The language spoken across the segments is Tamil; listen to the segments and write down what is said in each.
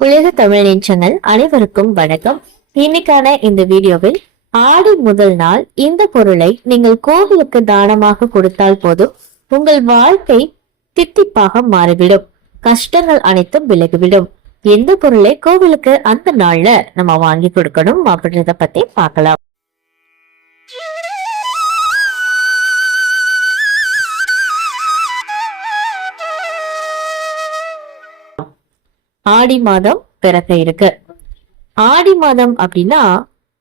உலக தமிழ் நிச்சங்கள் அனைவருக்கும் வணக்கம். இன்னைக்கான இந்த வீடியோவில் ஆடி முதல் நாள் இந்த பொருளை நீங்கள் கோவிலுக்கு தானமாக கொடுத்தால் போதும் உங்கள் வாழ்க்கை தித்திப்பாக மாறிவிடும். கஷ்டங்கள் அனைத்தும் விலகிவிடும். எந்த பொருளை கோவிலுக்கு அந்த நாள்ல நம்ம வாங்கி கொடுக்கணும் அப்படின்றத பத்தி பார்க்கலாம். ஆடி மாதம் பிறக்க இருக்கு. ஆடி மாதம் அப்படின்னா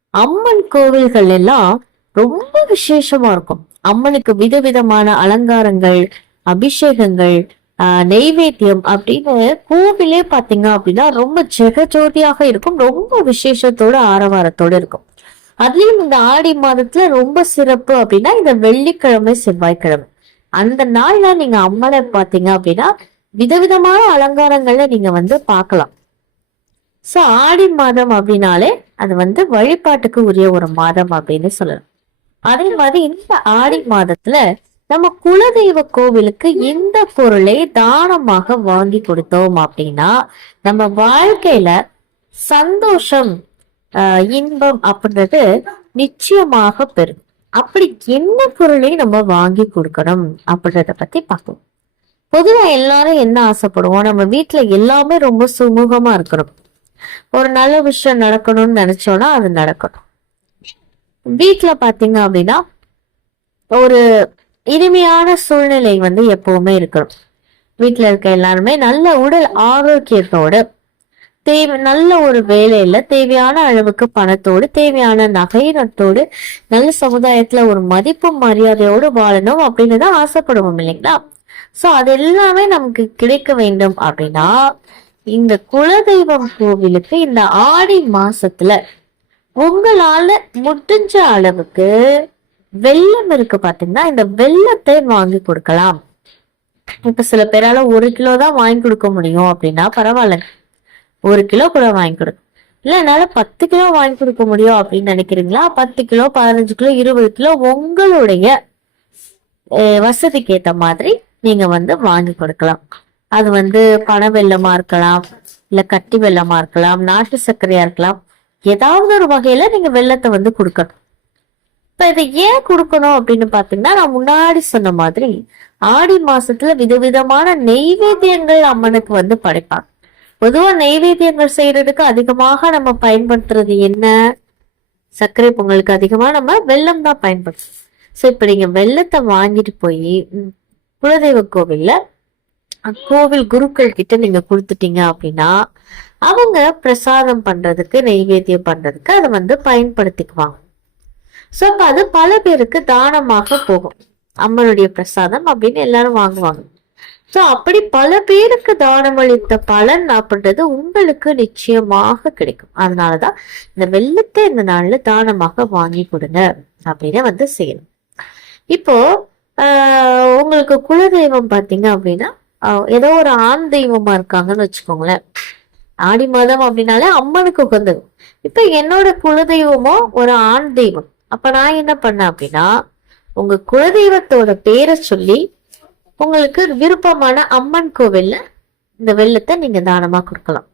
அம்மன் கோவில்கள் எல்லாம் ரொம்ப விசேஷமா இருக்கும். அம்மனுக்கு விதவிதமான அலங்காரங்கள் அபிஷேகங்கள் ஆஹ் நெய்வேத்தியம் அப்படின்னு கோவிலே பாத்தீங்க அப்படின்னா ரொம்ப ஜெகஜோதியாக இருக்கும். ரொம்ப விசேஷத்தோட ஆரவாரத்தோட இருக்கும். அதுலயும் இந்த ஆடி மாதத்துல ரொம்ப சிறப்பு அப்படின்னா இந்த வெள்ளிக்கிழமை செவ்வாய்க்கிழமை. அந்த நாள்ல நீங்க அம்மனை பாத்தீங்க அப்படின்னா விதவிதமான அலங்காரங்கள்ல நீங்க வந்து பார்க்கலாம். சோ ஆடி மாதம் அப்படின்னாலே அது வந்து வழிபாட்டுக்கு உரிய ஒரு மாதம் அப்படின்னு சொல்லலாம். அதே மாதிரி இந்த ஆடி மாதத்துல நம்ம குலதெய்வ கோவிலுக்கு இந்த பொருளை தானமாக வாங்கி கொடுத்தோம் அப்படின்னா நம்ம வாழ்க்கையில சந்தோஷம் ஆஹ் இன்பம் அப்படின்றது நிச்சயமாக பெறும். அப்படி என்ன பொருளை நம்ம வாங்கி கொடுக்கணும் அப்படின்றத பத்தி பார்ப்போம். பொதுவா எல்லாரும் என்ன ஆசைப்படுவோம்? நம்ம வீட்டில் எல்லாமே ரொம்ப சுமூகமா இருக்கணும். ஒரு நல்ல விஷயம் நடக்கணும்னு நினைச்சோம்னா அது நடக்கணும். வீட்டில் பாத்தீங்க அப்படின்னா ஒரு இனிமையான சூழ்நிலை வந்து எப்பவுமே இருக்கணும். வீட்டில் இருக்க எல்லாருமே நல்ல உடல் ஆரோக்கியத்தோடு தேவை நல்ல ஒரு வேலையில தேவையான அளவுக்கு பணத்தோடு தேவையான நகையினத்தோடு நல்ல சமுதாயத்துல ஒரு மதிப்பு மரியாதையோடு வாழணும் அப்படின்னு தான் ஆசைப்படுவோம் இல்லைங்களா? ஸோ அது எல்லாமே நமக்கு கிடைக்க வேண்டும் அப்படின்னா இந்த குலதெய்வம் கோவிலுக்கு இந்த ஆடி மாசத்துல உங்களால முடிஞ்ச அளவுக்கு வெள்ளம் இருக்கு பாத்தீங்கன்னா இந்த வெள்ளத்தை வாங்கி கொடுக்கலாம். இப்ப சில பேரால ஒரு கிலோ தான் வாங்கி கொடுக்க முடியும் அப்படின்னா பரவாயில்ல. ஒரு கிலோ கூட வாங்கி கொடுக்கும் இல்ல என்னால பத்து கிலோ வாங்கி கொடுக்க முடியும் அப்படின்னு நினைக்கிறீங்களா? பத்து கிலோ பதினஞ்சு கிலோ இருபது கிலோ உங்களுடைய அஹ், வசதிக்கு ஏத்த மாதிரி நீங்க வந்து வாங்கி கொடுக்கலாம். அது வந்து பனை வெள்ளமா இருக்கலாம் இல்ல கட்டி வெள்ளமா இருக்கலாம் நாட்டு சர்க்கரையா இருக்கலாம். ஏதாவது ஒரு வகையில நீங்க வெள்ளத்தை வந்து கொடுக்கணும். இப்ப இதை ஏன் கொடுக்கணும் அப்படின்னு பாத்தீங்கன்னா நான் முன்னாடி சொன்ன மாதிரி ஆடி மாசத்துல விதவிதமான நெய்வேத்தியங்கள் அம்மனுக்கு வந்து படைப்பாங்க. பொதுவா நெய்வேத்தியங்கள் செய்யறதுக்கு அதிகமாக நம்ம பயன்படுத்துறது என்ன? சர்க்கரை பொங்கலுக்கு அதிகமா நம்ம வெல்லம் தான் பயன்படுத்துறோம். சோ இப்ப நீங்க வெள்ளத்தை வாங்கிட்டு போய் குலதெய்வ கோவில்ல கோவில் குருக்கள் கிட்ட நீங்க கொடுத்துட்டீங்க அப்படின்னா அவங்க பிரசாதம் பண்றதுக்கு நெய்வேத்தியம் பண்றதுக்கு அதை வந்து பயன்படுத்திக்குவாங்க. சோ அப்ப அது பல பேருக்கு தானமாக போகும். அம்மனுடைய பிரசாதம் அப்படின்னு எல்லாரும் வாங்குவாங்க. சோ அப்படி பல பேருக்கு தானம் அளித்த பலன் அப்படின்றது உங்களுக்கு நிச்சயமாக கிடைக்கும். அதனாலதான் இந்த வெள்ளத்தை இந்த நாள்ல தானமாக வாங்கி கொடுங்க அப்படின்னு வந்து செய்யணும். இப்போ உங்களுக்கு குலதெய்வம் பார்த்தீங்க அப்படின்னா ஏதோ ஒரு ஆண் தெய்வமா இருக்காங்கன்னு வச்சுக்கோங்களேன். ஆடி மாதம் அப்படின்னாலே அம்மனுக்கு உகந்தது. இப்ப என்னோட குலதெய்வமோ ஒரு ஆண் தெய்வம். அப்ப நான் என்ன பண்ணேன் அப்படின்னா உங்க குலதெய்வத்தோட பேரை சொல்லி உங்களுக்கு விருப்பமான அம்மன் கோவில்ல இந்த வெள்ளத்தை நீங்க தானமா கொடுக்கலாம்.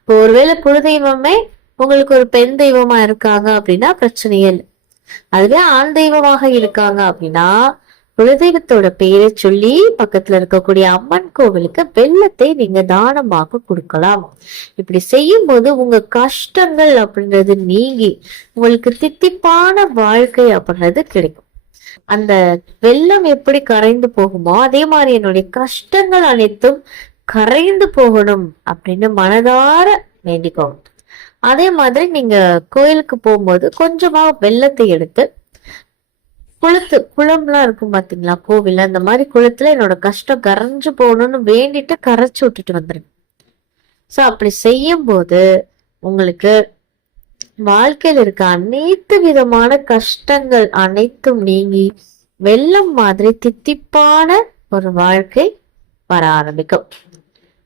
இப்போ ஒருவேளை குலதெய்வமே உங்களுக்கு ஒரு பெண் தெய்வமா இருக்காங்க அப்படின்னா பிரச்சனையே இல்லை. அதுவே ஆண் தெய்வமாக இருக்காங்க அப்படின்னா குலதெய்வத்தோட பேரை சொல்லி பக்கத்துல இருக்கக்கூடிய அம்மன் கோவிலுக்கு வெள்ளத்தை நீங்க தானமாக கொடுக்கலாம். இப்படி செய்யும் போது உங்க கஷ்டங்கள் அப்படின்றது நீங்கி உங்களுக்கு தித்திப்பான வாழ்க்கை அப்படின்றது கிடைக்கும். அந்த வெள்ளம் எப்படி கரைந்து போகுமோ அதே மாதிரி என்னுடைய கஷ்டங்கள் அனைத்தும் கரைந்து போகணும் அப்படின்னு மனதார வேண்டிக்கோங்க. அதே மாதிரி நீங்க கோயிலுக்கு போகும்போது கொஞ்சமா வெள்ளத்தை எடுத்து குளத்து குளம்லாம் இருக்கும் பாத்தீங்களா? கோவில் அந்த மாதிரி குளத்துல என்னோட கஷ்டம் கரைஞ்சு போகணும்னு வேண்டிட்டு கரைச்சு விட்டுட்டு வந்துருங்க. ஸோ அப்படி செய்யும் போது உங்களுக்கு வாழ்க்கையில் இருக்க அனைத்து விதமான கஷ்டங்கள் அனைத்தும் நீங்கி வெள்ளம் மாதிரி தித்திப்பான ஒரு வாழ்க்கை வர ஆரம்பிக்கும்.